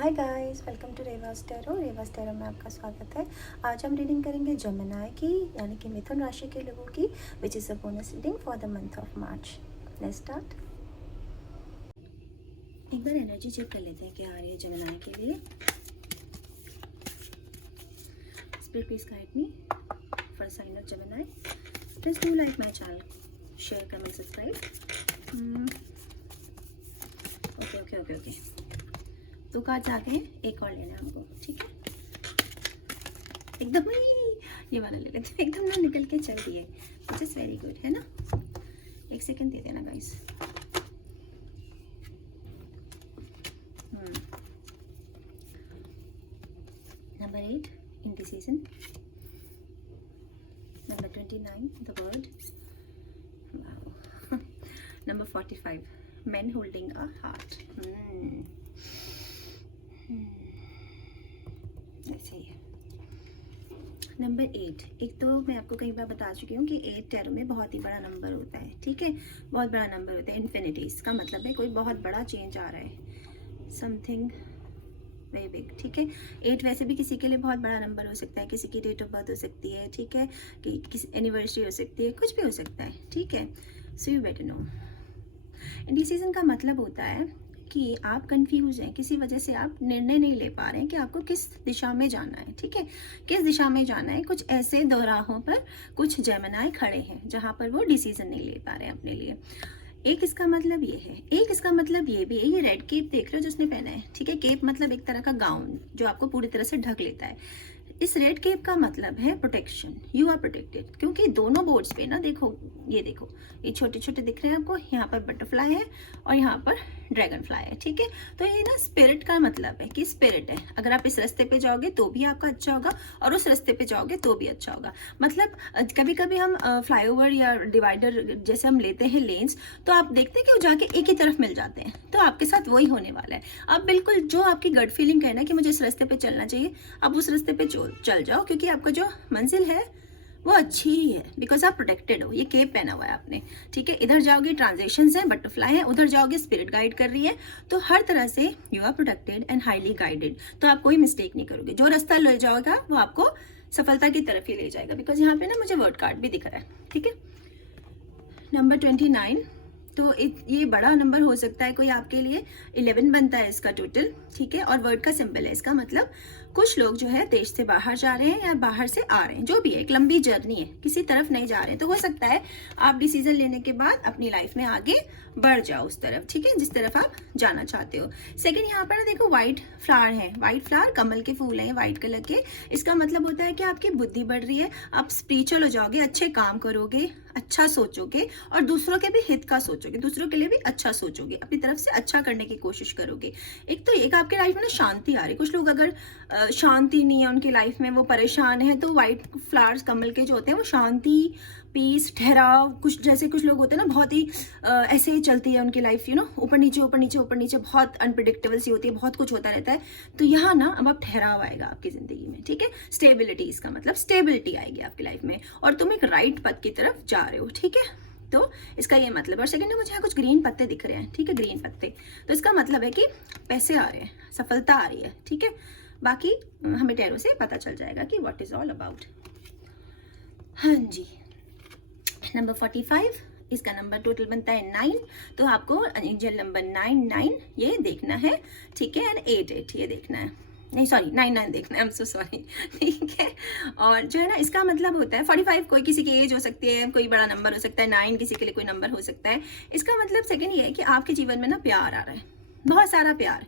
Hi guys, welcome to Revas tarot. Revas tarot में आपका स्वागत है। आज हम रीडिंग करेंगे जमनाई की, यानी कि मिथुन राशि के लोगों की, which is a bonus reading for the month of March. Let's start. एक बार एनर्जी चेक कर लेते हैं क्या आ रही है जमनाई के लिए। Spirit please guide me for sign of जमनाई। Please do like my channel, share, comment, subscribe. Okay okay okay okay, तो कार्ड्स आ गए, एक और लेना है हमको, ठीक है। एकदम ही ये वाला ले लेते हैं, एकदम ना निकल के चल दिए, विच इज़ वेरी गुड, है ना। एक सेकेंड दे देना guys. Number 8 indecision, number 29 the word, number 45 men holding a heart। ऐसे ही है। नंबर 8, एक तो मैं आपको कई बार बता चुकी हूँ कि 8 टैरो में बहुत ही बड़ा नंबर होता है, ठीक है। बहुत बड़ा नंबर होता है, इन्फिनिटी। इसका मतलब है कोई बहुत बड़ा चेंज आ रहा है, समथिंग वेरी बिग, ठीक है। 8 वैसे भी किसी के लिए बहुत बड़ा नंबर हो सकता है, किसी की डेट ऑफ बर्थ हो सकती है, ठीक है, कि किसी एनिवर्सरी हो सकती है, कुछ भी हो सकता है, ठीक है। So you better know. Indecision का मतलब होता है कि आप कंफ्यूज हैं, किसी वजह से आप निर्णय नहीं ले पा रहे हैं कि आपको किस दिशा में जाना है, ठीक है, किस दिशा में जाना है। कुछ ऐसे दोराहों पर कुछ जेमिनाई खड़े हैं जहाँ पर वो डिसीजन नहीं ले पा रहे हैं अपने लिए। एक इसका मतलब ये है, एक इसका मतलब ये भी है। ये रेड केप देख रहे हो जिसने पहना है, ठीक है। केप मतलब एक तरह का गाउन जो आपको पूरी तरह से ढक लेता है। इस रेड केप का मतलब है प्रोटेक्शन, यू आर प्रोटेक्टेड। क्योंकि दोनों बोर्ड्स पे ना देखो, ये छोटे छोटे दिख रहे हैं आपको, यहाँ पर बटरफ्लाई है और यहाँ पर ड्रैगन फ्लाई है, ठीक है। तो ये ना स्पिरिट का मतलब है कि स्पिरिट है, अगर आप इस रास्ते पे जाओगे तो भी आपका अच्छा होगा और उस रास्ते पे जाओगे तो भी अच्छा होगा। मतलब कभी कभी हम फ्लाईओवर या डिवाइडर जैसे हम लेते हैं लेन्स, तो आप देखते हैं कि वो जाके एक ही तरफ मिल जाते हैं, तो आपके साथ वही होने वाला है। आप बिल्कुल जो आपकी गट फीलिंग कहना है कि मुझे इस रास्ते पे चलना चाहिए, आप उस रास्ते पे चल जाओ, क्योंकि आपका जो मंजिल है वो अच्छी ही है, बिकॉज आप प्रोटेक्टेड हो। ये केप पहना हुआ है आपने, ठीक है। इधर जाओगे ट्रांजेक्शंस है, बटरफ्लाई है, उधर जाओगे स्पिरिट गाइड कर रही है, तो हर तरह से you are protected and highly guided. तो आप कोई मिस्टेक नहीं करोगे, जो रास्ता ले जाओगा वो आपको सफलता की तरफ ही ले जाएगा। बिकॉज यहाँ पे ना मुझे वर्ड कार्ड भी दिख रहा है, ठीक है। नंबर 29, तो ये बड़ा नंबर हो सकता है कोई आपके लिए। 11 बनता है इसका टोटल, ठीक है। और वर्ड का सिंबल है इसका मतलब कुछ लोग जो है देश से बाहर जा रहे हैं या बाहर से आ रहे हैं, जो भी है, एक लंबी जर्नी है, किसी तरफ नहीं जा रहे हैं। तो हो सकता है आप डिसीजन लेने के बाद अपनी लाइफ में आगे बढ़ जाओ उस तरफ, ठीक है, जिस तरफ आप जाना चाहते हो। सेकंड, यहाँ पर देखो व्हाइट फ्लावर है, व्हाइट फ्लावर कमल के फूल हैं व्हाइट कलर के। इसका मतलब होता है कि आपकी बुद्धि बढ़ रही है, आप स्पिरिचुअल हो जाओगे, अच्छे काम करोगे, अच्छा सोचोगे और दूसरों के भी हित का सोचोगे, दूसरों के लिए भी अच्छा सोचोगे, अपनी तरफ से अच्छा करने की कोशिश करोगे। एक तो एक आपके लाइफ में ना शांति आ रही है। कुछ लोग अगर शांति नहीं है उनकी लाइफ में, वो परेशान है, तो व्हाइट फ्लावर्स कमल के जो होते हैं वो शांति, पीस, ठहराव, कुछ जैसे कुछ लोग होते हैं ना बहुत ही ऐसे ही चलती है उनकी लाइफ, ऊपर नीचे ऊपर नीचे ऊपर नीचे, बहुत अनप्रिडिक्टेबल सी होती है, बहुत कुछ होता रहता है। तो यहाँ ना अब आप ठहराव आएगा आपकी जिंदगी में, ठीक है। स्टेबिलिटी, इसका मतलब स्टेबिलिटी आएगी आपकी लाइफ में और तुम एक राइट पथ की तरफ जा रहे हो, ठीक है। तो इसका ये मतलब। और सेकंड, मुझे यहाँ कुछ ग्रीन पत्ते दिख रहे हैं, ठीक है, ग्रीन पत्ते, तो इसका मतलब है कि पैसे आ रहे हैं, सफलता आ रही है, ठीक है। बाकी हमें टैरो से पता चल जाएगा कि व्हाट इज ऑल अबाउट। हाँ जी, नंबर 45, इसका नंबर टोटल बनता है 9, तो आपको एंजल नंबर 9 ये देखना है, ठीक है, एंड 8 ये देखना है, नहीं सॉरी 9 देखना है, आई एम सो सॉरी, ठीक है। और जो है ना इसका मतलब होता है 45 कोई किसी की एज हो सकती है, कोई बड़ा नंबर हो सकता है, 9 किसी के लिए कोई नंबर हो सकता है। इसका मतलब सेकंड ये है कि आपके जीवन में ना प्यार आ रहा है, बहुत सारा प्यार,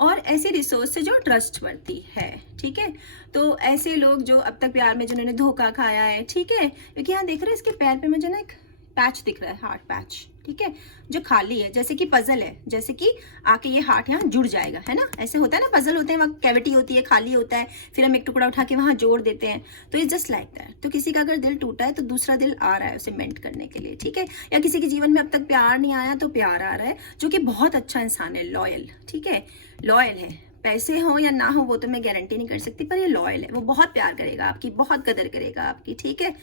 और ऐसी रिसोर्स से जो ट्रस्ट बढ़ती है, ठीक है। तो ऐसे लोग जो अब तक प्यार में जिन्होंने धोखा खाया है, ठीक है, क्योंकि यहाँ देख रहे हैं इसके पैर पे मुझे ना एक पैच दिख रहा है, हार्ट पैच, ठीक है, जो खाली है, जैसे कि पजल है, जैसे कि आके ये हार्ट यहाँ जुड़ जाएगा, है ना। ऐसे होता है ना, पजल होते हैं, वहाँ कैविटी होती है, खाली होता है, फिर हम एक टुकड़ा उठा के वहाँ जोड़ देते हैं, तो ये जस्ट लाइक दैट। तो किसी का अगर दिल टूटा है तो दूसरा दिल आ रहा है उसे मेंट करने के लिए, ठीक है। या किसी के जीवन में अब तक प्यार नहीं आया तो प्यार आ रहा है, जो कि बहुत अच्छा इंसान है, लॉयल, ठीक है, लॉयल है। पैसे हो या ना हो वो तो मैं गारंटी नहीं कर सकती, पर ये लॉयल है, वो बहुत प्यार करेगा आपकी, बहुत कदर करेगा आपकी, ठीक है।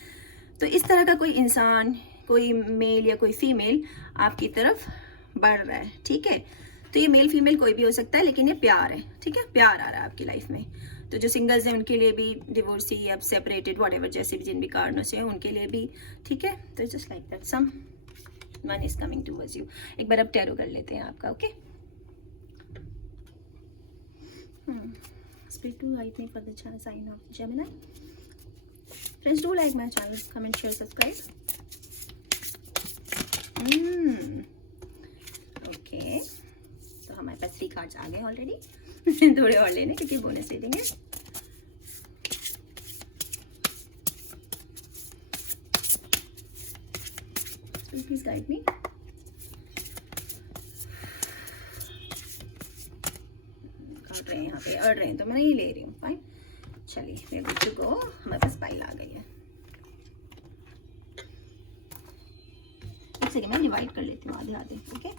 तो इस तरह का कोई इंसान, कोई मेल या कोई फीमेल आपकी तरफ बढ़ रहा है, ठीक है। तो ये मेल फीमेल कोई भी हो सकता है, लेकिन ये प्यार है, ठीक है, प्यार आ रहा है आपकी लाइफ में। तो जो सिंगल्स हैं उनके लिए भी, डिवोर्सी या सेपरेटेड व्हाटएवर जैसे भी जिन भी कारणों से हैं उनके लिए भी, ठीक है। तो just like that someone is coming towards you. एक बार अब टैरो कर लेते हैं आपका, okay. Spirit to guide me for the sign of Gemini. Friends, do like my channel, comment, share, subscribe. Okay, तो हमारे पास 3 कार्ड्स आ गए ऑलरेडी। थोड़े और लेने क्योंकि बोनस रीडिंग है। प्लीज गाइड मी। काट रहे हैं यहाँ पे, अड़ रहे हैं, तो मैं नहीं ले रही हूँ। फाइन, चलिए मैं गुड टू गो। हमारे पास पाइल आ गई है। एक सेकेंड, मैं डिवाइड कर लेती हूँ आधे आधे, ओके।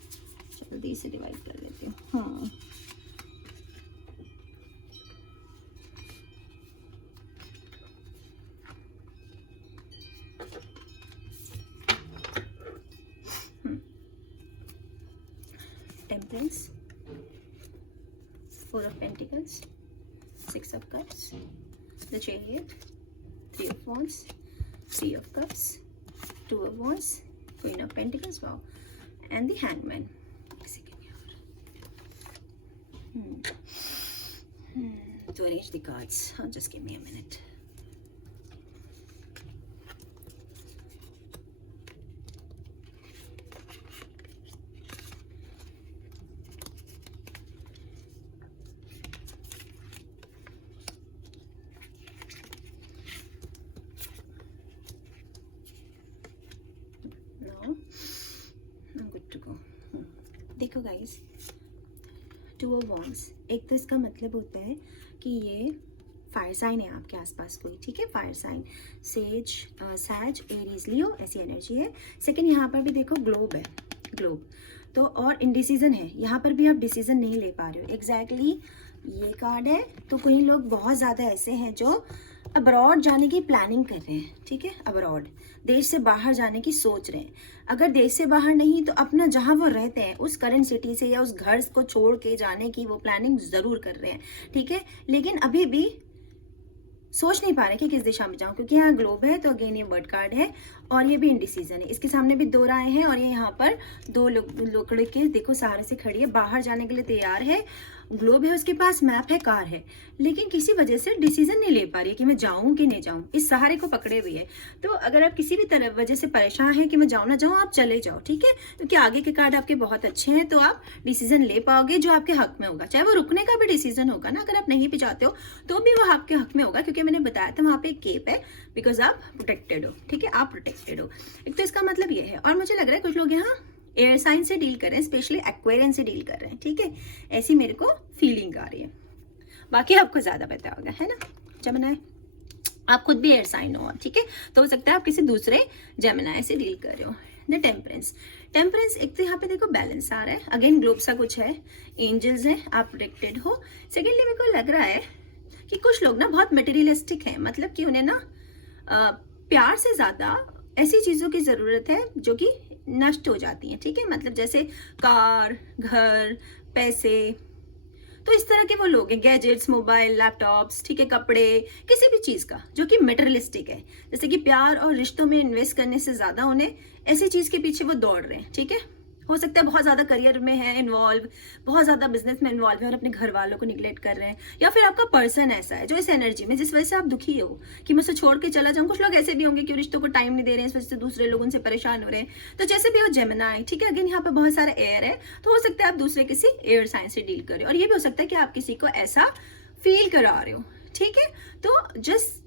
जल्दी से डिवाइड कर लेती हूँ। हाँ, temperance, 4 of Pentacles, 6 of Cups, the Chariot, 3 of Wands, 3 of Cups, 2 of Wands, Queen of Pentacles, wow, and the Hangman. To arrange the cards, just give me a minute. Now I'm good to go. देखो guys, 2 of Wands, एक तो इसका मतलब होता है कि ये fire sign है आपके आसपास कोई, ठीक है। फायर साइन, सैज, एरीज, लियो, ऐसी एनर्जी है। सेकंड, यहाँ पर भी देखो ग्लोब है, ग्लोब तो, और इनडिसीजन है। यहाँ पर भी आप डिसीजन नहीं ले पा रहे हो। एग्जैक्टली ये कार्ड है। तो कोई लोग बहुत ज़्यादा ऐसे हैं जो अब्रॉड जाने की प्लानिंग कर रहे हैं, ठीक है। अब्रॉड, देश से बाहर जाने की सोच रहे हैं। अगर देश से बाहर नहीं तो अपना जहाँ वो रहते हैं उस करंट सिटी से या उस घर को छोड़ के जाने की वो प्लानिंग ज़रूर कर रहे हैं, ठीक है। लेकिन अभी भी सोच नहीं पा रहे कि किस दिशा में जाऊं, क्योंकि यहाँ ग्लोब है तो अगेन ये बर्ड कार्ड है और ये भी इनडिसीजन है। इसके सामने भी 2 राय हैं और ये यहाँ पर 2 लोकड़े के देखो सहारे से खड़ी है, बाहर जाने के लिए तैयार है। ग्लोब है, उसके पास मैप है, कार है, लेकिन किसी वजह से डिसीजन नहीं ले पा रही है कि मैं जाऊं कि नहीं जाऊं। इस सहारे को पकड़े हुए है। तो अगर आप किसी भी तरह वजह से परेशान हैं कि मैं जाऊं ना जाऊं, आप चले जाओ, ठीक है। क्योंकि आगे के कार्ड आपके बहुत अच्छे हैं, तो आप डिसीजन ले पाओगे जो आपके हक में होगा। चाहे वो रुकने का भी डिसीजन होगा ना, अगर आप नहीं भी चाहते हो तो भी वो आपके हक में होगा, क्योंकि मैंने बताया था वहाँ पे एक केप है, बिकॉज आप प्रोटेक्टेड हो, ठीक है, आप प्रोटेक्टेड हो। एक तो इसका मतलब ये है। और मुझे लग रहा है कुछ लोग यहाँ एयर साइन से डील कर रहे हैं, स्पेशली एक्वेरियन से डील कर रहे हैं, ठीक है। ऐसी मेरे को फीलिंग आ रही है, बाकी आपको ज्यादा पता होगा, है ना। जेमिनी, आप खुद भी एयर साइन हो, ठीक है। तो हो सकता है आप किसी दूसरे जेमिनी से डील कर रहे हो। द टेम्परेंस, टेम्परेंस एक तो यहाँ पे देखो बैलेंस आ रहा है, अगेन ग्लोब सा कुछ है, एंजल्स हैं, आप प्रोटेक्टेड हो। सेकेंडली मेरे को लग रहा है कि कुछ लोग ना बहुत मटेरियलिस्टिक हैं, मतलब कि उन्हें ना प्यार से ज्यादा ऐसी चीजों की जरूरत है जो कि नष्ट हो जाती हैं, ठीक है। मतलब जैसे कार, घर, पैसे, तो इस तरह के वो लोग हैं। गैजेट्स, मोबाइल, लैपटॉप्स, ठीक है, कपड़े, किसी भी चीज़ का जो कि मटेरियलिस्टिक है। जैसे कि प्यार और रिश्तों में इन्वेस्ट करने से ज़्यादा उन्हें ऐसी चीज़ के पीछे वो दौड़ रहे हैं, ठीक है। हो सकता है बहुत ज़्यादा करियर में है इन्वॉल्व, बहुत ज़्यादा बिजनेस में इन्वॉल्व है और अपने घर वालों को निगलेक्ट कर रहे हैं। या फिर आपका पर्सन ऐसा है जो इस एनर्जी में, जिस वजह से आप दुखी हो कि मैं उसे छोड़ के चला जाऊँ। कुछ लोग ऐसे भी होंगे कि रिश्तों को टाइम नहीं दे रहे हैं, इस वजह से दूसरे लोग उनसे परेशान हो रहे हैं। तो जैसे भी हो जेमिनी, ठीक है, अगेन यहाँ पे बहुत सारा एयर है, तो हो सकता है आप दूसरे किसी एयर साइन से डील कर रहे हो। और ये भी हो सकता है कि आप किसी को ऐसा फील करा रहे हो, ठीक है। तो जस्ट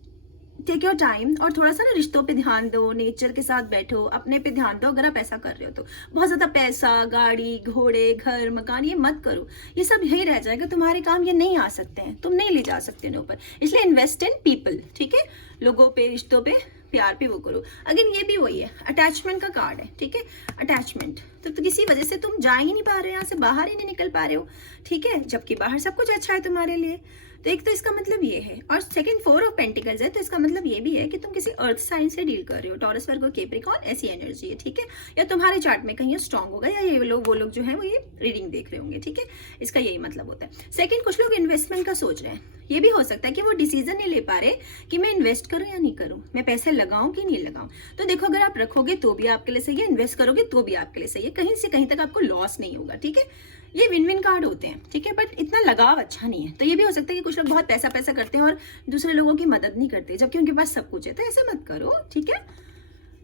टेक योर टाइम और थोड़ा सा ना रिश्तों पे ध्यान दो, नेचर के साथ बैठो, अपने पे ध्यान दो। अगर आप ऐसा कर रहे हो तो बहुत ज़्यादा पैसा, गाड़ी, घोड़े, घर, मकान, ये मत करो। ये सब यहीं रह जाएगा, तुम्हारे काम ये नहीं आ सकते हैं, तुम नहीं ले जा सकते इन्हें ऊपर। इसलिए इन्वेस्ट इन पीपल, ठीक है, लोगों पे, रिश्तों पे प्यार पे वो करो। अगेन ये भी वही है, अटैचमेंट का कार्ड है, ठीक है, अटैचमेंट। तो किसी वजह से तुम जा ही नहीं पा रहे हो, यहाँ से बाहर ही नहीं निकल पा रहे हो, ठीक है, जबकि बाहर सब कुछ अच्छा है तुम्हारे लिए। तो एक तो इसका मतलब ये है, और सेकंड 4 ऑफ पेंटिकल्स है, तो इसका मतलब ये भी है कि तुम किसी अर्थ साइन से डील कर रहे हो, टॉरस, वर्गो, कैप्रिकॉर्न, ऐसी एनर्जी है, ठीक है, या तुम्हारे चार्ट में कहीं स्ट्रांग होगा, या ये लोग वो लोग जो है वो ये रीडिंग देख रहे होंगे, ठीक है, इसका यही मतलब होता है। सेकंड, कुछ लोग इन्वेस्टमेंट का सोच रहे हैं, ये भी हो सकता है कि वो डिसीजन नहीं ले पा रहे कि मैं इन्वेस्ट करूं या नहीं करूं, मैं पैसे लगाऊं कि नहीं लगाऊं। तो देखो, अगर आप रखोगे तो भी आपके लिए सही है, इन्वेस्ट करोगे तो भी आपके लिए सही है, कहीं से कहीं तक आपको लॉस नहीं होगा, ठीक है, ये विन विन कार्ड होते हैं, ठीक है, बट इतना लगाव अच्छा नहीं है। तो ये भी हो सकता है कि कुछ लोग बहुत पैसा पैसा करते हैं और दूसरे लोगों की मदद नहीं करते, जबकि उनके पास सब कुछ है। तो ऐसे मत करो, ठीक है,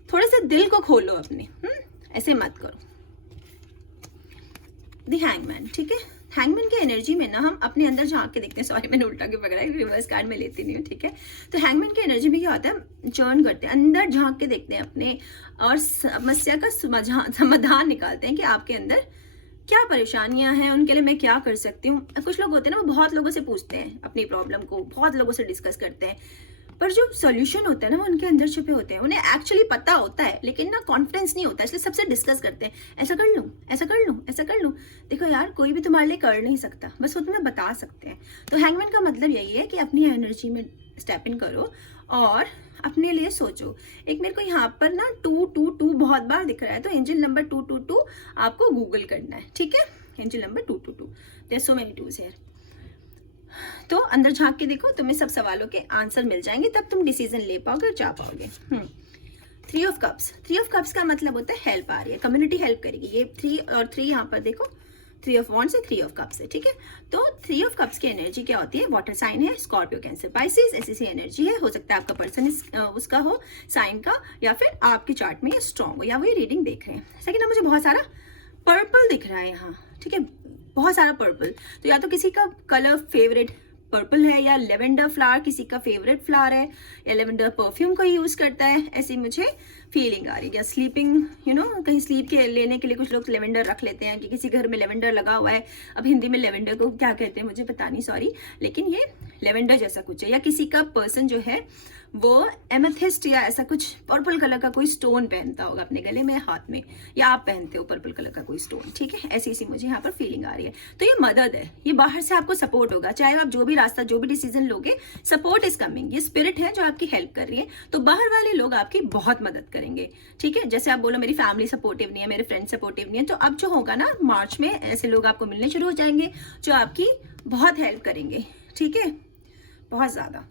थोड़े से दिल को खोलो अपने, ऐसे मत करो। द हैंगमैन, ठीक है, हैंगमैन की एनर्जी में ना हम अपने अंदर झांक के देखते हैं, सॉरी मैंने उल्टा के पकड़ा है, रिवर्स कार्ड में लेती नहीं हूँ, ठीक है। तो हैंगमैन की एनर्जी में क्या होता है, चर्न करते हैं, अंदर झांक के देखते हैं अपने, और समस्या का समाधान निकालते हैं कि आपके अंदर क्या परेशानियां हैं, उनके लिए मैं क्या कर सकती हूँ। कुछ लोग होते हैं ना, वो बहुत लोगों से पूछते हैं अपनी प्रॉब्लम को, बहुत लोगों से डिस्कस करते हैं, पर जो सॉल्यूशन होता है ना वो उनके अंदर छुपे होते हैं, उन्हें एक्चुअली पता होता है, लेकिन ना कॉन्फिडेंस नहीं होता, इसलिए सबसे डिस्कस करते हैं, ऐसा कर लूँ, ऐसा कर लूँ, ऐसा कर लूँ। देखो यार, कोई भी तुम्हारे लिए कर नहीं सकता, बस वो तुम्हें बता सकते हैं। तो हैंगमैन का मतलब यही है कि अपनी एनर्जी में स्टेप इन करो और अपने लिए सोचो। एक मेरे को यहाँ पर ना 222 बहुत बार दिख रहा है, तो एंजल नंबर 222 आपको गूगल करना है, ठीक है, angel number 222, there so many 2s here. तो अंदर झांक के देखो, तुम्हें सब सवालों के आंसर मिल जाएंगे, तब तुम डिसीजन ले पाओगे और जा पाओगे। 3 ऑफ कप्स, 3 ऑफ कप्स का मतलब होता है हेल्प आ रही है, कम्युनिटी हेल्प करेगी। ये 3 और 3 यहाँ पर देखो, 3 ऑफ वॉन्ड्स है, 3 ऑफ कप्स है, ठीक है। तो 3 ऑफ कप्स की एनर्जी क्या होती है, वाटर साइन है, स्कॉर्पियो, कैंसर, पाइसेस, ऐसी सी एनर्जी है। हो सकता है आपका पर्सन उसका हो साइन का, या फिर आपके चार्ट में स्ट्रॉन्ग हो, या वो रीडिंग देख रहे हैं। सेकेंड, मुझे बहुत सारा पर्पल दिख रहा है यहाँ, ठीक है, बहुत सारा पर्पल। तो या तो किसी का कलर फेवरेट पर्पल है, या लेवेंडर फ्लावर किसी का फेवरेट फ्लावर है, या लेवेंडर परफ्यूम को यूज करता है, ऐसी मुझे फीलिंग आ रही है। या स्लीपिंग, कहीं स्लीप के लेने के लिए कुछ लोग लेवेंडर रख लेते हैं, कि किसी घर में लेवेंडर लगा हुआ है। अब हिंदी में लेवेंडर को क्या कहते हैं मुझे पता नहीं, सॉरी, लेकिन ये लेवेंडर जैसा कुछ है। या किसी का पर्सन जो है वो एमेथिस्ट या ऐसा कुछ पर्पल कलर का कोई स्टोन पहनता होगा अपने गले में, हाथ में, या आप पहनते हो पर्पल कलर का कोई स्टोन, ठीक है, ऐसी सी मुझे यहाँ पर फीलिंग आ रही है। तो ये मदद है, ये बाहर से आपको सपोर्ट होगा, चाहे आप जो भी रास्ता, जो भी डिसीजन लोगे, सपोर्ट इज कमिंग। ये स्पिरिट है जो आपकी हेल्प कर रही है, तो बाहर वाले लोग आपकी बहुत मदद करेंगे, ठीक है। जैसे आप बोलो मेरी फैमिली सपोर्टिव नहीं है, मेरे फ्रेंड सपोर्टिव नहीं है, तो अब जो होगा ना मार्च में, ऐसे लोग आपको मिलने शुरू हो जाएंगे जो आपकी बहुत हेल्प करेंगे, ठीक है, बहुत ज्यादा।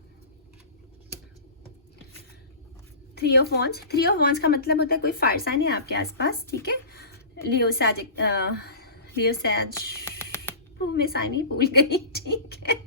3 ऑफ वॉन्ड्स, 3 ऑफ वॉन्ड्स का मतलब होता है कोई फायर साइन है आपके आसपास, ठीक है, लियो सैज, मैं साइन ही भूल गई, ठीक है,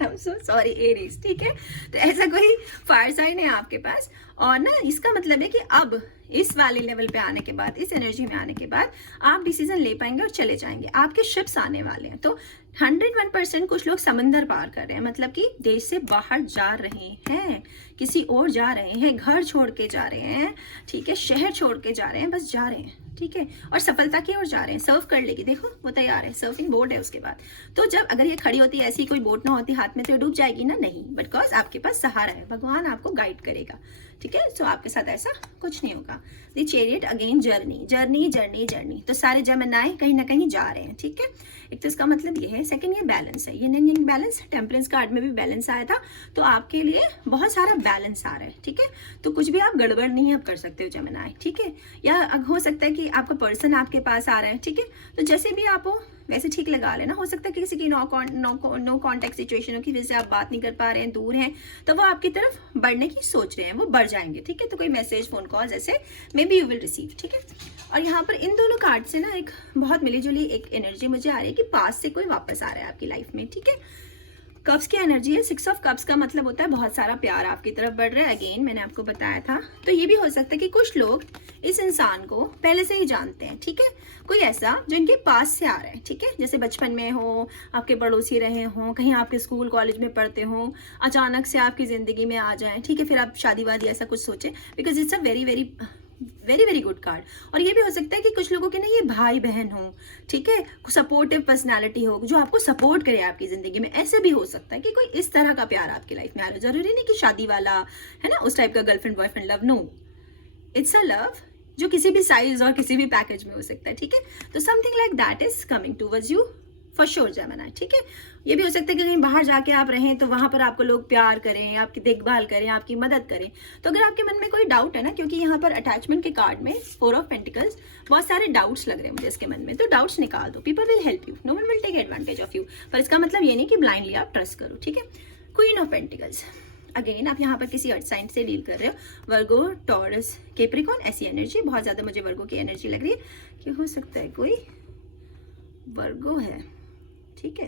I'm so sorry, एरीज, ठीक है। तो ऐसा कोई फायर साइन है आपके पास, और ना इसका मतलब है कि अब इस वाले लेवल पे आने के बाद, इस एनर्जी में आने के बाद आप डिसीजन ले पाएंगे और चले जाएंगे, आपके शिप्स आने वाले हैं। तो 101% कुछ लोग समंदर पार कर रहे हैं, मतलब कि देश से बाहर जा रहे हैं, किसी और जा रहे हैं, घर छोड़ के जा रहे हैं, ठीक है, शहर छोड़ के जा रहे हैं, बस जा रहे हैं, ठीक है, और सफलता की ओर जा रहे हैं। सर्व कर लेगी, देखो वो तैयार है, सर्फिंग बोर्ड है उसके बाद। तो जब अगर ये खड़ी होती ऐसी कोई बोट ना होती हाथ में, तो डूब जाएगी ना, नहीं, बिकॉज आपके पास सहारा है, भगवान आपको गाइड करेगा, ठीक है। सो आपके साथ ऐसा कुछ नहीं होगा। The chariot, again journey, journey, journey, journey, तो सारे जेमिनी कहीं ना कहीं जा रहे हैं, ठीक है। एक तो इसका मतलब ये है। सेकंड, ये बैलेंस है, ये नहीं बैलेंस, टेम्परेंस कार्ड में भी बैलेंस आया था, तो आपके लिए बहुत सारा बैलेंस आ रहा है, ठीक है। तो कुछ भी आप गड़बड़ नहीं अब कर सकते हो जेमिनी, ठीक है। या हो सकता है कि आपका पर्सन आपके पास आ रहा है, ठीक है, तो जैसे भी आप हो वैसे ठीक लगा लेना। हो सकता है कि किसी की नो कॉन्टेक्ट सिचुएशन हो, की वजह से आप बात नहीं कर पा रहे हैं, दूर हैं, तो वो आपकी तरफ बढ़ने की सोच रहे हैं, वो बढ़ जाएंगे, ठीक है। तो कोई मैसेज, फोन कॉल जैसे may be you will receive, ठीक है। और यहाँ पर इन दोनों कार्ड से ना एक बहुत मिली जुली एक एनर्जी मुझे आ रही है कि पास से कोई वापस आ रहा है आपकी लाइफ में, ठीक है। कप्स की एनर्जी है, 6 ऑफ कप्स का मतलब होता है बहुत सारा प्यार आपकी तरफ बढ़ रहा है, अगेन मैंने आपको बताया था। तो ये भी हो सकता है कि कुछ लोग इस इंसान को पहले से ही जानते हैं, ठीक है, कोई ऐसा जो इनके पास से आ रहा है, ठीक है, जैसे बचपन में हो, आपके पड़ोसी रहे हों, कहीं आपके स्कूल कॉलेज में पढ़ते हो, अचानक से आपकी जिंदगी में आ जाए, ठीक है, फिर आप शादी वादी ऐसा कुछ सोचें, because it's a very very very very good card. और ये भी हो सकता है कि कुछ लोगों के ना ये भाई बहन हो, ठीक है, सपोर्टिव पर्सनालिटी हो जो आपको सपोर्ट करे आपकी जिंदगी में। ऐसे भी हो सकता है कि कोई इस तरह का प्यार आपकी लाइफ में आ रहा है, जरूरी नहीं कि शादी वाला है ना, उस टाइप का girlfriend boyfriend love, no, it's a love जो किसी भी साइज और किसी भी पैकेज में हो सकता है, ठीक है। तो something like that is coming towards you for sure Gemini, ठीक है। ये भी हो सकता है कि कहीं बाहर जाके आप रहें तो वहां पर आपको लोग प्यार करें, आपकी देखभाल करें, आपकी मदद करें। तो अगर आपके मन में कोई डाउट है ना, क्योंकि यहाँ पर अटैचमेंट के कार्ड में 4 ऑफ पेंटिकल्स बहुत सारे डाउट्स लग रहे हैं मुझे इसके मन में, तो डाउट्स निकाल दो, people will help you, no one will take advantage of you. पर इसका मतलब ये नहीं कि ब्लाइंडली आप ट्रस्ट करो, ठीक है। क्वीन ऑफ पेंटिकल्स, अगेन आप यहाँ पर किसी अर्थ साइन से डील कर रहे हो, वर्गो, टॉरस, कैप्रिकॉर्न, ऐसी एनर्जी। बहुत ज्यादा मुझे वर्गो की एनर्जी लग रही है कि हो सकता है कोई वर्गो है, ठीक है।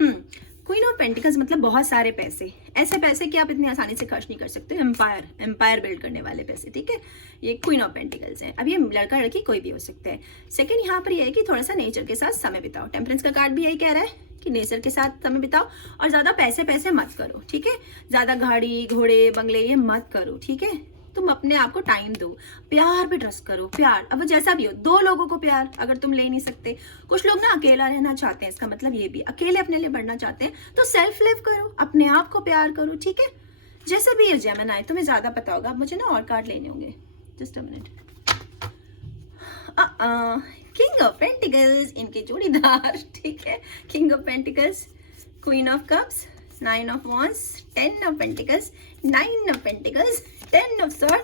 क्वीन ऑफ पेंटिकल्स मतलब बहुत सारे पैसे, ऐसे पैसे कि आप इतनी आसानी से खर्च नहीं कर सकते, एम्पायर बिल्ड करने वाले पैसे, ठीक है। ये क्वीन ऑफ पेंटिकल्स है। अब ये लड़का लड़की कोई भी हो सकता है। सेकंड यहाँ पर ये है कि थोड़ा सा नेचर के साथ समय बिताओ। टेम्परेंस का कार्ड भी यही कह रहा है कि नेचर के साथ समय बिताओ और ज्यादा पैसे मत करो, ठीक है। ज्यादा गाड़ी घोड़े बंगले ये मत करो, ठीक है। तुम अपने आप को टाइम दो, प्यार पे ट्रस्ट करो, प्यार अब जैसा भी हो, 2 लोगों को प्यार अगर तुम ले नहीं सकते, कुछ लोग ना अकेला रहना चाहते हैं, इसका मतलब ये भी अकेले अपने लिए बढ़ना चाहते हैं, तो सेल्फ लिव करो, अपने आप को प्यार करो, ठीक है। जैसे भी ये जेमिनी, तुम्हें ज्यादा पता होगा, मुझे ना और कार्ड लेने होंगे, just a minute. King of pentacles, इनके जोड़ीदार, ठीक है। King of pentacles, queen of cups, 9 of wands, 10 of pentacles, 9 of pentacles, 10 of sword,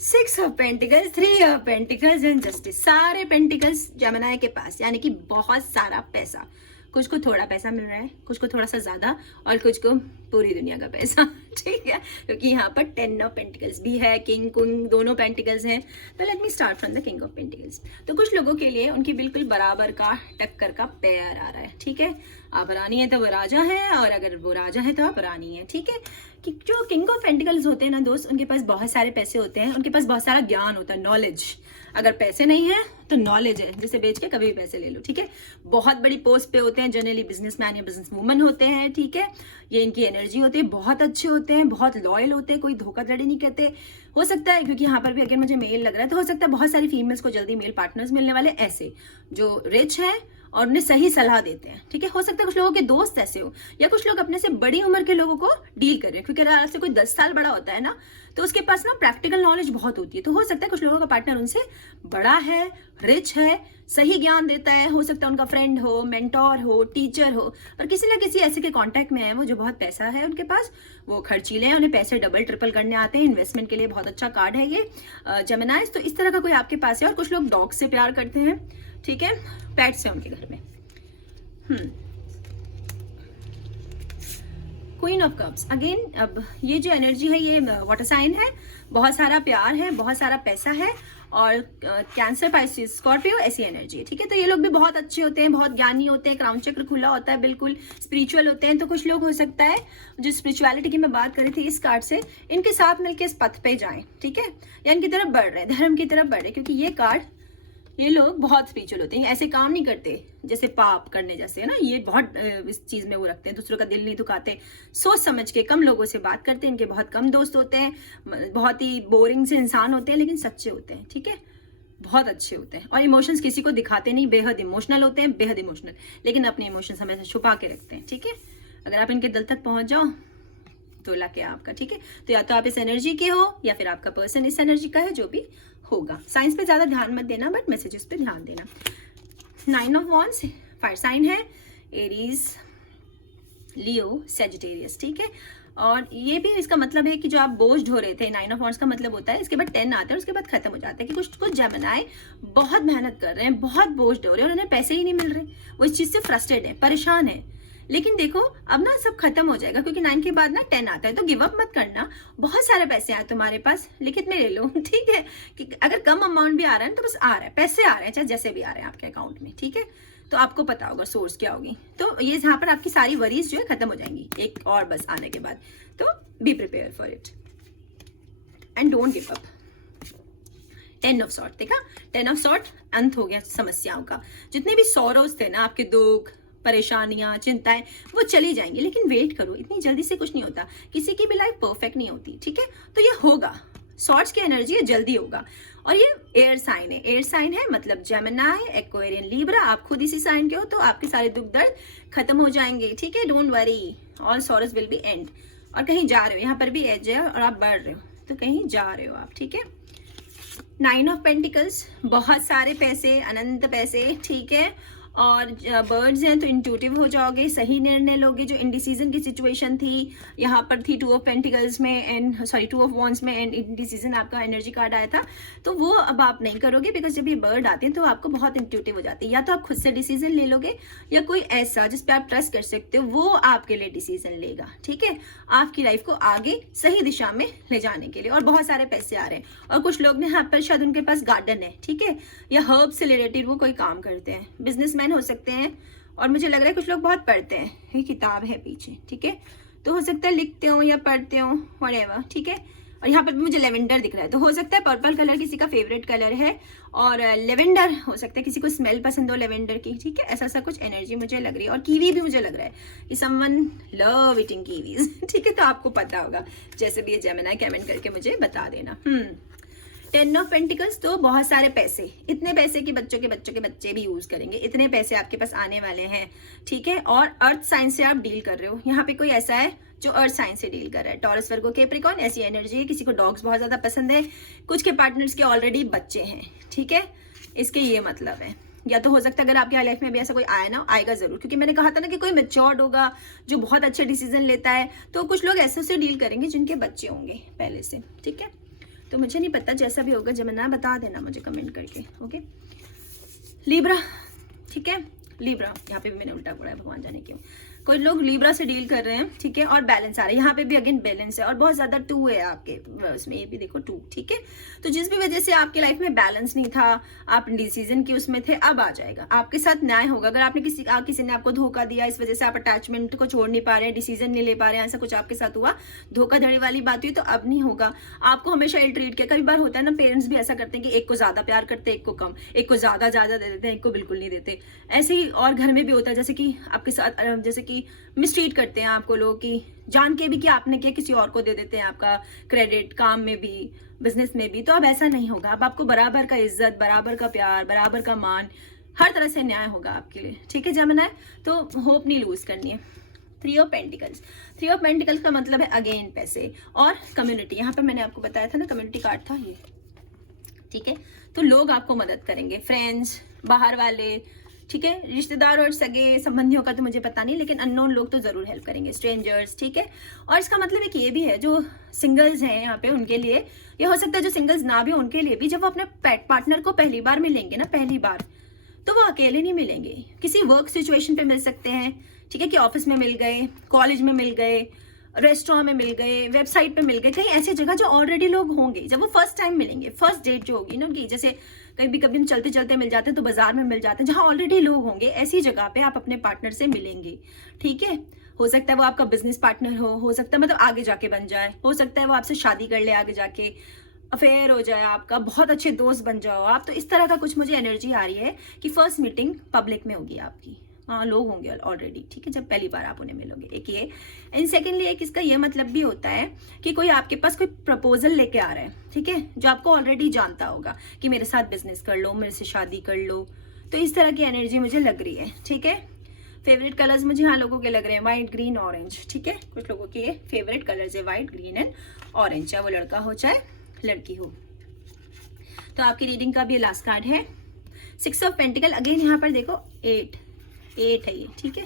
6 of pentacles, 3 of pentacles and justice. सारे पेंटिकल्स जेमिनी के पास, यानी कि बहुत सारा पैसा। कुछ को थोड़ा पैसा मिल रहा है, कुछ को थोड़ा सा ज्यादा, और कुछ को पूरी दुनिया का पैसा, ठीक है। क्योंकि यहाँ पर 10 ऑफ पेंटिकल्स भी है, किंग कुंग दोनों पेंटिकल्स हैं। तो let me start from the king of pentacles. तो कुछ लोगों के लिए उनकी बिल्कुल बराबर का टक्कर का पेयर आ रहा है, ठीक है। आप रानी है तो वो राजा है, और अगर वो राजा है तो आप रानी है, ठीक है। कि जो किंग ऑफ पेंटिकल्स होते हैं ना दोस्त, उनके पास बहुत सारे पैसे होते हैं, उनके पास बहुत सारा ज्ञान होता है, नॉलेज। अगर पैसे नहीं है तो नॉलेज है, जिसे बेच के कभी भी पैसे ले लो, ठीक है। बहुत बड़ी पोस्ट पे होते हैं, जनरली बिजनेसमैन या बिजनेस वूमन होते हैं, ठीक है। ये इनकी एनर्जी होती है, बहुत अच्छे होते हैं, बहुत लॉयल होते हैं, कोई धोखाधड़ी नहीं करते। हो सकता है, क्योंकि यहाँ पर भी अगर मुझे मेल लग रहा है, तो हो सकता है बहुत सारी फीमेल्स को जल्दी मेल पार्टनर्स मिलने वाले, ऐसे जो रिच हैं और उन्हें सही सलाह देते हैं, ठीक है। हो सकता है कुछ लोगों के दोस्त ऐसे हो, या कुछ लोग अपने से बड़ी उम्र के लोगों को डील कर रहे हैं, क्योंकि अगर आपसे कोई 10 साल बड़ा होता है ना, तो उसके पास ना प्रैक्टिकल नॉलेज बहुत होती है। तो हो सकता है कुछ लोगों का पार्टनर उनसे बड़ा है, रिच है, सही ज्ञान देता है। हो सकता है उनका फ्रेंड हो, मेंटोर हो, टीचर हो, और किसी ना किसी ऐसे के कांटेक्ट में है वो जो बहुत पैसा है उनके पास, वो खर्चीले हैं, उन्हें पैसे डबल ट्रिपल करने आते हैं। इन्वेस्टमेंट के लिए बहुत अच्छा कार्ड है ये जेमिनीज। तो इस तरह का कोई आपके पास है। और कुछ लोग डॉग से प्यार करते हैं, ठीक है, पेट्स है उनके घर में। क्वीन ऑफ कप्स, अगेन अब ये जो एनर्जी है ये वाटर साइन है, बहुत सारा प्यार है, बहुत सारा पैसा है, और कैंसर, पाइसेस, स्कॉर्पियो ऐसी एनर्जी है, ठीक है। तो ये लोग भी बहुत अच्छे होते हैं, बहुत ज्ञानी होते हैं, क्राउन चक्र खुला होता है, बिल्कुल स्पिरिचुअल होते हैं। तो कुछ लोग हो सकता है जो स्पिरिचुअलिटी की मैं बात करी थी इस कार्ड से, इनके साथ मिलकर इस पथ पे जाएं, ठीक है, या इनकी तरफ बढ़ रहे हैं, धर्म की तरफ बढ़ रहे हैं। क्योंकि ये कार्ड, ये लोग बहुत स्पिरिचुअल होते हैं, ऐसे काम नहीं करते जैसे पाप करने जैसे, है ना। ये बहुत इस चीज में वो रखते हैं, दूसरों का दिल नहीं दुखाते, सोच समझ के कम लोगों से बात करते हैं। इनके बहुत कम दोस्त होते हैं, बहुत ही बोरिंग से इंसान होते हैं, लेकिन सच्चे होते हैं, ठीक है, बहुत अच्छे होते हैं। और इमोशंस किसी को दिखाते नहीं, बेहद इमोशनल होते हैं, बेहद इमोशनल, लेकिन अपने इमोशंस हमेशा छुपा के रखते हैं, ठीक है। अगर आप इनके दिल तक पहुंच जाओ तो लक है आपका, ठीक है। तो या तो आप इस एनर्जी के हो, या फिर आपका पर्सन इस एनर्जी का है, जो भी होगा। साइंस पे ज्यादा ध्यान मत देना, बट मैसेजेस पे ध्यान देना। 9 ऑफ वॉन्ड्स फायर साइन है, एरीज, लियो, सेजिटेरियस, ठीक है। और ये भी इसका मतलब है कि जो आप बोझ ढो रहे थे, 9 ऑफ वॉन्ड्स का मतलब होता है इसके बाद 10 आता है, उसके बाद खत्म हो जाता है। कि कुछ जेमिनी बहुत मेहनत कर रहे हैं, बहुत बोझ ढो रहे हैं, और उन्हें पैसे ही नहीं मिल रहे, वो इस चीज से फ्रस्ट्रेट है, परेशान है। लेकिन देखो अब ना सब खत्म हो जाएगा, क्योंकि 9 के बाद ना 10 आता है। तो गिव अप मत करना, बहुत सारे पैसे आए तुम्हारे पास, लिखित में ले लो, ठीक है। कि अगर कम अमाउंट भी आ रहा है तो बस आ रहा है, पैसे आ रहे हैं, चाहे जैसे भी आ रहे हैं आपके अकाउंट में, ठीक है। तो आपको पता होगा सोर्स क्या होगी। तो ये यहाँ पर आपकी सारी वरीज जो है खत्म हो जाएंगी एक और बस आने के बाद। तो be prepare for it and don't give up. 10 of sort देखा, 10 ऑफ सॉर्ट अंत हो गया समस्याओं का। जितने भी सॉरोज थे ना, आपके दुख, परेशानियां, चिंताएं, वो चली जाएंगी। लेकिन वेट करो, इतनी जल्दी से कुछ नहीं होता, किसी की भी लाइफ परफेक्ट नहीं होती, ठीक है। तो ये होगा, सॉर्ट्स की एनर्जी है, जल्दी होगा। और ये एयर साइन है, एयर साइन है मतलब जेमिनी, एक्वेरियन, लीब्रा, आप खुद इसी साइन के हो, तो आपके सारे दुख दर्द खत्म हो जाएंगे, ठीक है। Don't worry, all sorrows will be and. और कहीं जा रहे हो, यहाँ पर भी एज है और आप बढ़ रहे हो, तो कहीं जा रहे हो आप, ठीक है। 9 ऑफ पेंटिकल्स, बहुत सारे पैसे, अनंत पैसे, ठीक है। और बर्ड्स हैं तो इंट्यूटिव हो जाओगे, सही निर्णय लोगे। जो इंडिसीजन की सिचुएशन थी यहाँ पर थी 2 ऑफ पेंटिकल्स में एंड 2 ऑफ वॉन्ड्स में एंड इंडिसीजन आपका एनर्जी कार्ड आया था, तो वो अब आप नहीं करोगे, बिकॉज जब ये बर्ड आते हैं तो आपको बहुत इंट्यूटिव हो जाती है। या तो आप खुद से डिसीजन ले लोगे या कोई ऐसा जिस पे आप ट्रस्ट कर सकते हो वो आपके लिए डिसीजन लेगा, ठीक है, आपकी लाइफ को आगे सही दिशा में ले जाने के लिए। और बहुत सारे पैसे आ रहे हैं। और कुछ लोग ने यहाँ पर शायद उनके पास गार्डन है, ठीक है, या हर्ब से रिलेटेड वो कोई काम करते हैं, बिजनेसमैन हो सकते हैं। और मुझे लग रहा है कुछ लोग बहुत पढ़ते हैं, ये किताब है पीछे, ठीक है, तो हो सकता है लिखते हो या पढ़ते हो, व्हाटएवर, ठीक है। और यहाँ पर भी मुझे लेवेंडर दिख रहा है, तो हो सकता है पर्पल कलर किसी का फेवरेट कलर है और लेवेंडर हो सकता है किसी को स्मेल पसंद हो लेवेंडर की, ठीक है। ऐसा सा कुछ एनर्जी मुझे लग रही है। और कीवी भी मुझे लग रहा है कि समवन लव ईटिंग कीवीज, ठीक है, तो आपको पता होगा, जैसे भी ये जेमिनी कमेंट करके मुझे बता देना। 10 ऑफ पेंटिकल्स, तो बहुत सारे पैसे, इतने पैसे कि बच्चों के बच्चे भी यूज करेंगे, इतने पैसे आपके पास आने वाले हैं, ठीक है। और अर्थ साइन से आप डील कर रहे हो, यहाँ पे कोई ऐसा है जो अर्थ साइन से डील कर रहा है, टॉरस, वर्गो, कैप्रिकॉर्न, ऐसी एनर्जी है। किसी को डॉग्स बहुत ज्यादा पसंद है, कुछ के पार्टनर्स के ऑलरेडी बच्चे हैं, ठीक है, इसके ये मतलब है। या तो हो सकता है अगर आपकी लाइफ में भी ऐसा कोई आया ना, आएगा जरूर, क्योंकि मैंने कहा था ना कि कोई मैच्योर्ड होगा जो बहुत अच्छे डिसीजन लेता है, तो कुछ लोग ऐसे से डील करेंगे जिनके बच्चे होंगे पहले से, ठीक है। तो मुझे नहीं पता, जैसा भी होगा जेमिनी बता देना मुझे कमेंट करके, ओके। लिब्रा, ठीक है, लिब्रा, यहाँ पे भी मैंने उल्टा पड़ा है, भगवान जाने क्यों। कोई लोग लिब्रा से डील कर रहे हैं, ठीक है, और बैलेंस आ रहा है, यहाँ पे भी अगेन बैलेंस है और बहुत ज्यादा 2 है आपके उसमें, ये भी देखो 2, ठीक है। तो जिस भी वजह से आपके लाइफ में बैलेंस नहीं था, आप डिसीजन की उसमें थे, अब आ जाएगा, आपके साथ न्याय होगा। अगर आपने किसी ने आपको धोखा दिया, इस वजह से आप अटैचमेंट को छोड़ नहीं पा रहे हैं, डिसीजन नहीं ले पा रहे हैं, ऐसा कुछ आपके साथ हुआ, धोखाधड़ी वाली बात हुई, तो अब नहीं होगा। आपको हमेशा इल ट्रीट किया, कई बार होता है ना, पेरेंट्स भी ऐसा करते हैं कि एक को ज्यादा प्यार करते हैं, एक को कम, एक को ज्यादा दे देते हैं, एक को बिल्कुल नहीं देते, ऐसे ही। और घर में भी होता है, जैसे कि आपके साथ जैसे कि मिसट्रीट करते हैं आपको लोग, कि जान के भी कि आपने किया किसी और को दे देते हैं आपका क्रेडिट, काम में भी, बिजनेस में भी। तो अब ऐसा नहीं होगा, अब आपको बराबर का इज्जत, बराबर का प्यार, बराबर का मान, हर तरह से न्याय होगा आपके लिए, ठीक है जेमिनी। तो होप नहीं लूज करनी है। 3 ऑफ पेंटिकल्स, 3 ऑफ पेंटिकल्स का मतलब है अगेन पैसे और कम्युनिटी। यहाँ पे मैंने आपको बताया था ना, कम्युनिटी कार्ड था ये, ठीक है। तो लोग आपको मदद करेंगे, फ्रेंड्स, बाहर वाले, ठीक है, रिश्तेदार और सगे संबंधियों का तो मुझे पता नहीं, लेकिन अननोन लोग तो जरूर हेल्प करेंगे, स्ट्रेंजर्स, ठीक है। और इसका मतलब एक ये भी है, जो सिंगल्स हैं यहाँ पे उनके लिए, ये हो सकता है जो सिंगल्स ना भी उनके लिए भी, जब वो अपने पार्टनर को पहली बार मिलेंगे ना, पहली बार, तो वो अकेले नहीं मिलेंगे, किसी वर्क सिचुएशन पे मिल सकते हैं, ठीक है, कि ऑफिस में मिल गए, कॉलेज में मिल गए, रेस्टोरेंट में मिल गए, वेबसाइट पे मिल गए, कहीं ऐसी जगह जो ऑलरेडी लोग होंगे, जब वो फर्स्ट टाइम मिलेंगे, फर्स्ट डेट जो होगी ना उनकी, जैसे कभी कभी हम चलते चलते मिल जाते हैं तो बाजार में मिल जाते हैं, जहां ऑलरेडी लोग होंगे, ऐसी जगह पे आप अपने पार्टनर से मिलेंगे, ठीक है। हो सकता है वो आपका बिजनेस पार्टनर हो सकता है मतलब आगे जाके बन जाए, हो सकता है वो आपसे शादी कर ले, आगे जाके अफेयर हो जाए आपका, बहुत अच्छे दोस्त बन जाओ आप। तो इस तरह का कुछ मुझे एनर्जी आ रही है कि फर्स्ट मीटिंग पब्लिक में होगी आपकी, हाँ लोग होंगे ऑलरेडी, ठीक है, जब पहली बार आप उन्हें मिलोगे, एक ये। एंड सेकेंडली एक इसका ये मतलब भी होता है कि कोई आपके पास कोई प्रपोजल लेके आ रहा है, ठीक है, जो आपको ऑलरेडी जानता होगा कि मेरे साथ बिजनेस कर लो, मेरे से शादी कर लो। तो इस तरह की एनर्जी मुझे लग रही है, ठीक है। फेवरेट कलर्स मुझे यहाँ लोगों के लग रहे हैं व्हाइट, ग्रीन, ऑरेंज, ठीक है, कुछ लोगों के फेवरेट कलर्स है व्हाइट, ग्रीन एंड ऑरेंज, चाहे वो लड़का हो चाहे लड़की हो। तो आपकी रीडिंग का भी लास्ट कार्ड है 6 ऑफ पेंटिकल। अगेन यहाँ पर देखो 8 है ये, ठीक है,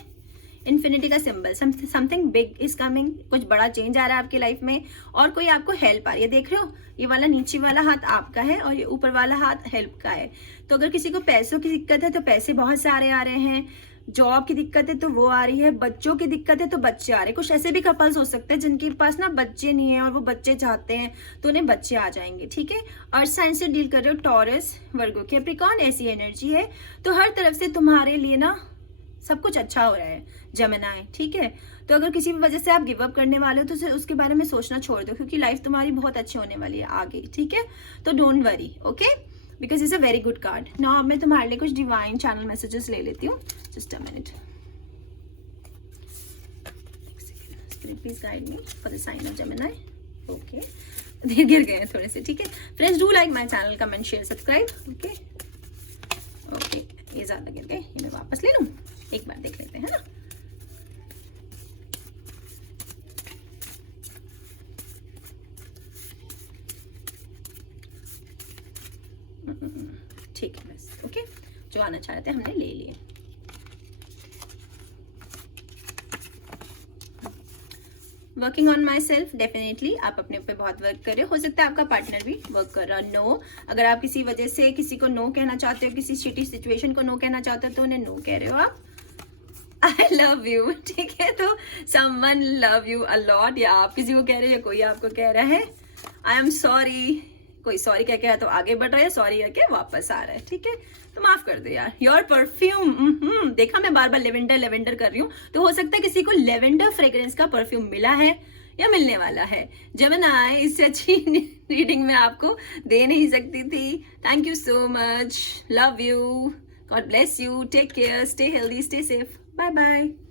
इन्फिनिटी का symbol, something big is coming, कुछ बड़ा चेंज आ रहा है आपकी लाइफ में और कोई आपको हेल्प आ रही है। देख रहे हो, ये वाला नीचे वाला हाथ आपका है और ये ऊपर वाला हाथ हेल्प का है। तो अगर किसी को पैसों की दिक्कत है तो पैसे बहुत सारे आ रहे हैं, जॉब की दिक्कत है तो वो आ रही है, बच्चों की दिक्कत है तो बच्चे आ रहे हैं। कुछ ऐसे भी कपल्स हो सकते हैं जिनके पास ना बच्चे नहीं है और वो बच्चे चाहते हैं तो उन्हें बच्चे आ जाएंगे, ठीक है। अर्थ साइन से डील कर रहे हो, टॉरस, वर्गो, कैप्रिकॉर्न, ऐसी एनर्जी है। तो हर तरफ से तुम्हारे लिए ना सब कुछ अच्छा हो रहा है जेमिनी, ठीक है। तो अगर किसी भी वजह से आप गिव अप करने वाले हो तो उसके बारे में सोचना छोड़ दो, क्योंकि लाइफ तुम्हारी बहुत अच्छी होने वाली है आगे, ठीक है। तो don't worry, okay, because is a very good card. Now मैं तुम्हारे लिए कुछ डिवाइन चैनल मैसेजेस ले लेती हूँ, just a minute. Spirit, please guide me for the sign of Gemini. Okay, गिर गए हैं थोड़े से, ठीक है friends. Do like my channel, comment share subscribe. Okay okay, ये ज़्यादा गिर गए, ये मैं वापस ले लूँ, एक बार देख लेते हैं, है ना। ठीक है बस, ओके जो आना चाह रहे थे हमने ले लिए। Working on my self, definitely आप अपने ऊपर बहुत वर्क कर रहे हो सकता है आपका पार्टनर भी वर्क कर रहा। नो, अगर आप किसी वजह से किसी को नो कहना चाहते हो, किसी शिटी सिचुएशन को नो कहना चाहते हो, तो उन्हें नो कह रहे हो आप। आई लव यू, ठीक है, तो someone love you a lot, या आप किसी को कह रहे हो या कोई आपको कह रहा है आई एम सॉरी, कोई सॉरी कह के है तो आगे बढ़ रहा है, सॉरी कह के वापस आ रहा है, ठीक है, तो माफ कर दो यार। योर परफ्यूम, देखा मैं बार बार लेवेंडर लेवेंडर कर रही हूँ, तो हो सकता है किसी को लेवेंडर फ्रेग्रेंस का परफ्यूम मिला है या मिलने वाला है। जेमिनी, इससे अच्छी रीडिंग मैं आपको दे नहीं सकती थी। Thank you so much, love you, God bless you, take care, stay healthy, stay safe, bye bye.